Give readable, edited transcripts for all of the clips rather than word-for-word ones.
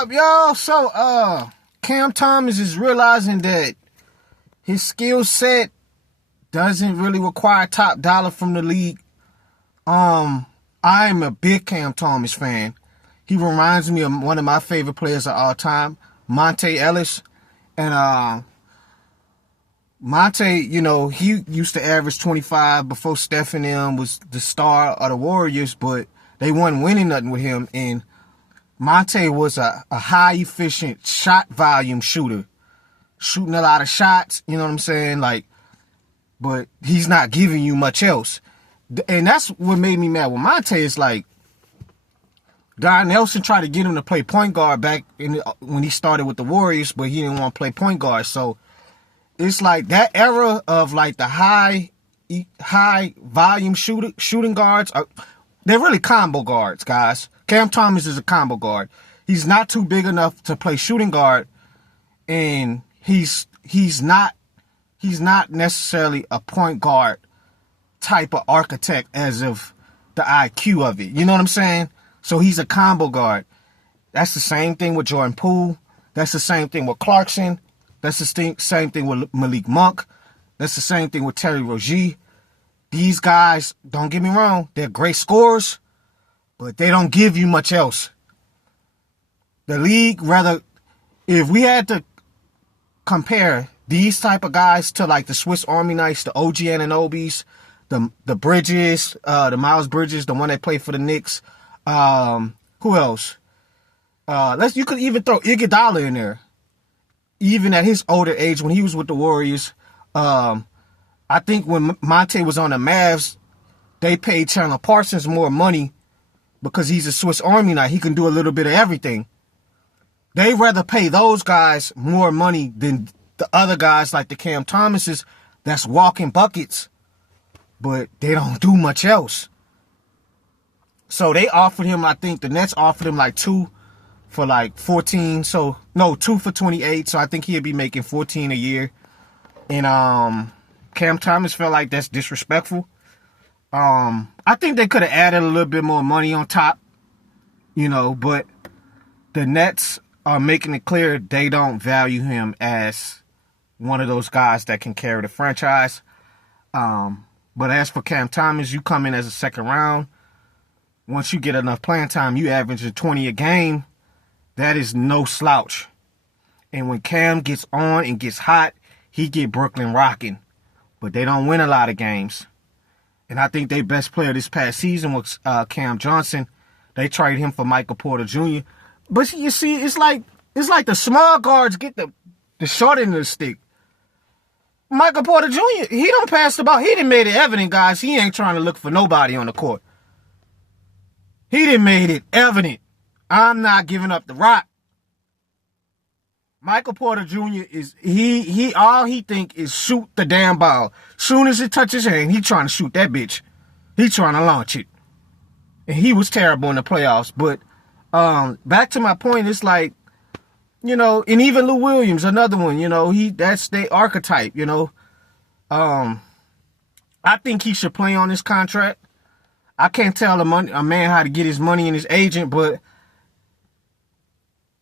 up, y'all? So, Cam Thomas is realizing that his skill set doesn't really require top dollar from the league. I am a big Cam Thomas fan. He reminds me of one of my favorite players of all time, Monta Ellis. And Monta, he used to average 25 before Steph and them was the star of the Warriors, but they wasn't winning nothing with him. And Monta was a high efficient shot volume shooter, shooting a lot of shots, you know what I'm saying? But he's not giving you much else. And that's what made me mad with Monta is Don Nelson tried to get him to play point guard back when he started with the Warriors, but he didn't want to play point guard. So it's like that era of the high volume shooting guards. They're really combo guards, guys. Cam Thomas is a combo guard. He's not too big enough to play shooting guard, and he's not necessarily a point guard type of architect as of the IQ of it. You know what I'm saying? So he's a combo guard. That's the same thing with Jordan Poole. That's the same thing with Clarkson. That's the same thing with Malik Monk. That's the same thing with Terry Rozier. These guys, don't get me wrong, they're great scorers, but they don't give you much else. The league, if we had to compare these type of guys to the Swiss Army knives, the OG Ananobis, the Bridges, the Miles Bridges, the one that played for the Knicks. Who else? You could even throw Iguodala in there. Even at his older age, when he was with the Warriors, I think when Monta was on the Mavs, they paid Chandler Parsons more money because he's a Swiss Army knife. He can do a little bit of everything. They rather pay those guys more money than the other guys like the Cam Thomases that's walking buckets, but they don't do much else. So they offered him, I think the Nets offered him 2 for 14. So, no, 2 for 28. So I think he'd be making 14 a year. And Cam Thomas felt like that's disrespectful. I think they could have added a little bit more money on top, but the Nets are making it clear they don't value him as one of those guys that can carry the franchise. But as for Cam Thomas, you come in as a second round. Once you get enough playing time, you average 20 a game. That is no slouch. And when Cam gets on and gets hot, he get Brooklyn rocking. But they don't win a lot of games. And I think their best player this past season was Cam Johnson. They traded him for Michael Porter Jr. But you see, it's like the small guards get the short end of the stick. Michael Porter Jr., he don't pass the ball. He done made it evident, guys. He ain't trying to look for nobody on the court. He done made it evident. I'm not giving up the rock. Michael Porter Jr. is all he think is shoot the damn ball. Soon as it touches his hand, he trying to shoot that bitch. He trying to launch it. And he was terrible in the playoffs. But back to my point, it's and even Lou Williams, another one, that's their archetype, I think he should play on this contract. I can't tell a man how to get his money and his agent, but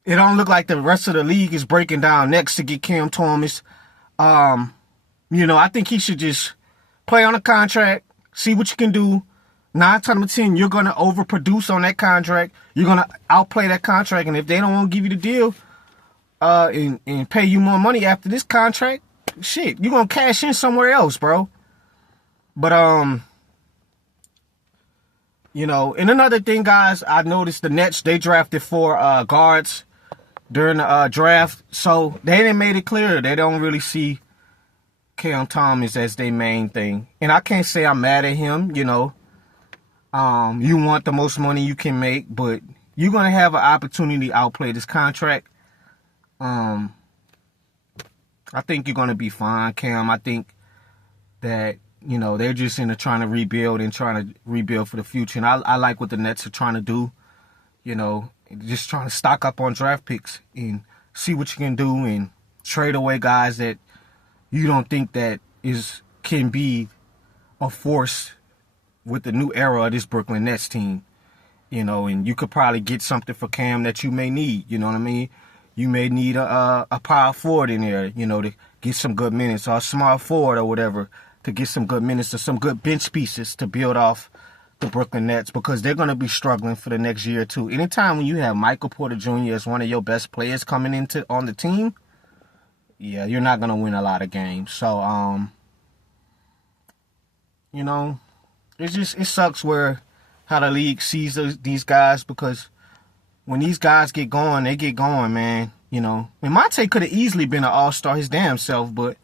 it don't look like the rest of the league is breaking down next to get Cam Thomas. I think he should just play on a contract, see what you can do. 9 times out of 10, you're going to overproduce on that contract. You're going to outplay that contract. And if they don't want to give you the deal and pay you more money after this contract, shit, you're going to cash in somewhere else, bro. But, and another thing, guys, I noticed the Nets, they drafted 4 guards during the draft. So they didn't made it clear they don't really see Cam Thomas as their main thing. And I can't say I'm mad at him, you want the most money you can make, but you're going to have an opportunity to outplay this contract. I think you're going to be fine, Cam. I think that, they're just trying to rebuild and trying to rebuild for the future. And I like what the Nets are trying to do, just trying to stock up on draft picks and see what you can do and trade away guys that you don't think that can be a force with the new era of this Brooklyn Nets team. And you could probably get something for Cam that you may need. You know what I mean? You may need a power forward in there, to get some good minutes, or a small forward or whatever to get some good minutes, or some good bench pieces to build off the Brooklyn Nets, because they're going to be struggling for the next year or two. Anytime when you have Michael Porter Jr. as one of your best players coming into on the team, yeah, you're not going to win a lot of games. So, it sucks how the league sees these guys, because when these guys get going, they get going, man. And Monta could have easily been an all-star his damn self, but,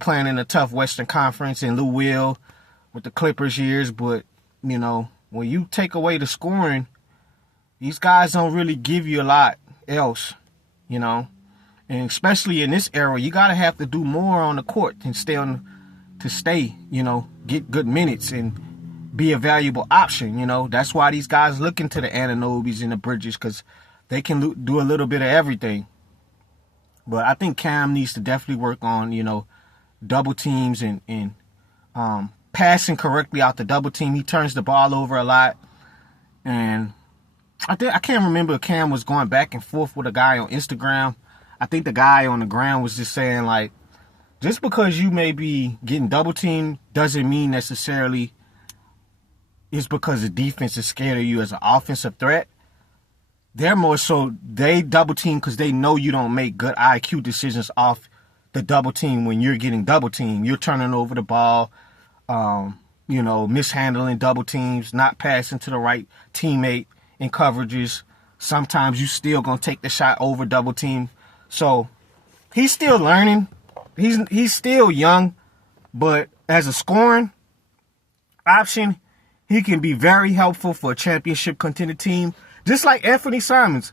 playing in a tough Western Conference, and Lou Will with the Clippers years, but, when you take away the scoring, these guys don't really give you a lot else, and especially in this era, you got to have to do more on the court and get good minutes and be a valuable option. That's why these guys look into the Ananobis and the Bridges, because they can do a little bit of everything. But I think Cam needs to definitely work on, double teams and passing correctly out the double team. He turns the ball over a lot. And I can't remember if Cam was going back and forth with a guy on Instagram. I think the guy on the ground was just saying, like, just because you may be getting double teamed doesn't mean necessarily it's because the defense is scared of you as an offensive threat. They're more so, they double team because they know you don't make good IQ decisions off the double team when you're getting double teamed. You're turning over the ball, mishandling double teams, not passing to the right teammate in coverages. Sometimes you still gonna take the shot over double team. So he's still learning. He's still young, but as a scoring option, he can be very helpful for a championship contender team. Just like Anthony Simons.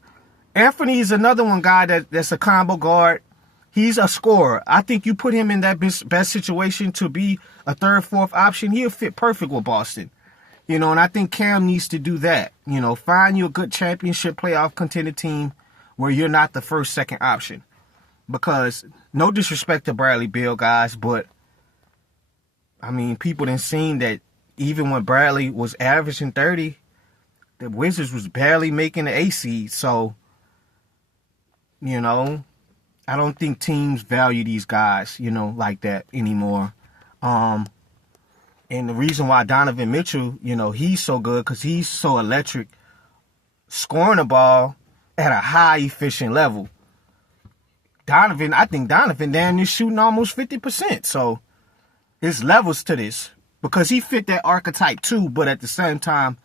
Anthony is another one guy that's a combo guard. He's a scorer. I think you put him in that best situation to be a third, fourth option, he'll fit perfect with Boston. And I think Cam needs to do that. Find you a good championship playoff contender team where you're not the first, second option. Because, no disrespect to Bradley Beal, guys, but, people done seen that even when Bradley was averaging 30, the Wizards was barely making the A seed. So, I don't think teams value these guys, like that anymore. And the reason why Donovan Mitchell, he's so good because he's so electric, scoring the ball at a high efficient level. I think Donovan damn near shooting almost 50%. So there's levels to this because he fit that archetype too. But at the same time,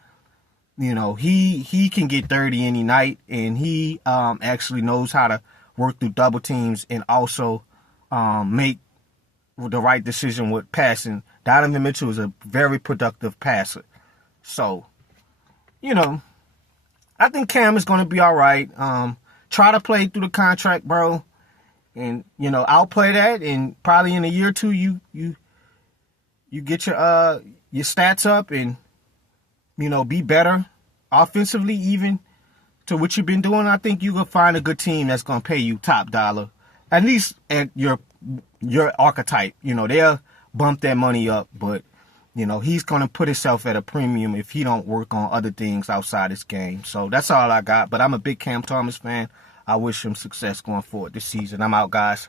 he can get 30 any night, and he actually knows how to work through double teams and also make the right decision with passing. Donovan Mitchell is a very productive passer. So, I think Cam is going to be all right. Try to play through the contract, bro. And, outplay that, and probably in a year or two, you get your stats up and, be better offensively even to what you've been doing. I think you can find a good team that's going to pay you top dollar, at least at your archetype. They'll bump that money up, but, he's going to put himself at a premium if he don't work on other things outside his game. So that's all I got, but I'm a big Cam Thomas fan. I wish him success going forward this season. I'm out, guys.